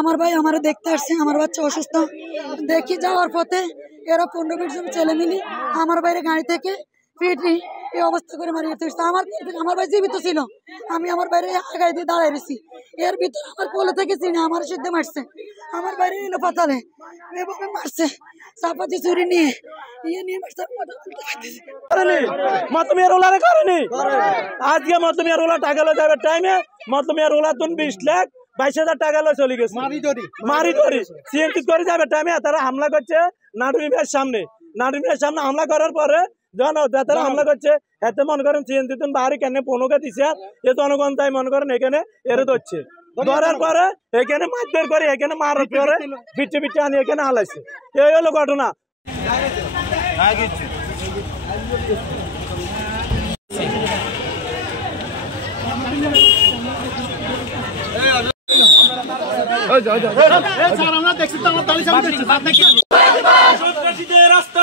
আমার ভাই আমারে দেখতে আসছে, আমার বাচ্চা অসুস্থ দেখি যাওয়ার পথে এরা 15-20 জন ছেলে মিলি আমার বাইরে গাড়ি থেকে পিটি এই অবস্থা করে মারিয়ে দিচ্ছে। আমার ভাই জীবিত ছিল, আমি আমার বাইরে আগায় দিয়ে দাঁড়ায় রয়েছি, এর ভিতরে আমার কোলে থেকে চিনে আমার সিদ্ধে মারছে, আমার বাইরে এলো পাতালে এভাবে মারছে চাপাতি চুরি নিয়ে মারছে। মতমিয়া রোলারে করেনি আজকে মতমিয়া রোলা টাকা লো যাবে টাইমে মতমিয়া রোলা তুন 20 লাখ 22,000 টাকা লো চলে গেছে মারি ধরি সিএনটি করে যাবে টাইমে তারা হামলা করছে নাটুরিয়ার সামনে হামলা করার পরে তারা হামলা করছে এতে মনে করেন সিএনটি তুন বাহারি কেন পনেরোকে দিছে এ জনগণ তাই মনে করেন এখানে এরে ধরছে ধরার পরে এখানে মারধর করে এখানে মারার পরে পিঠে পিঠে আনি এখানে হালাইছে এই হলো ঘটনা। রাস্তা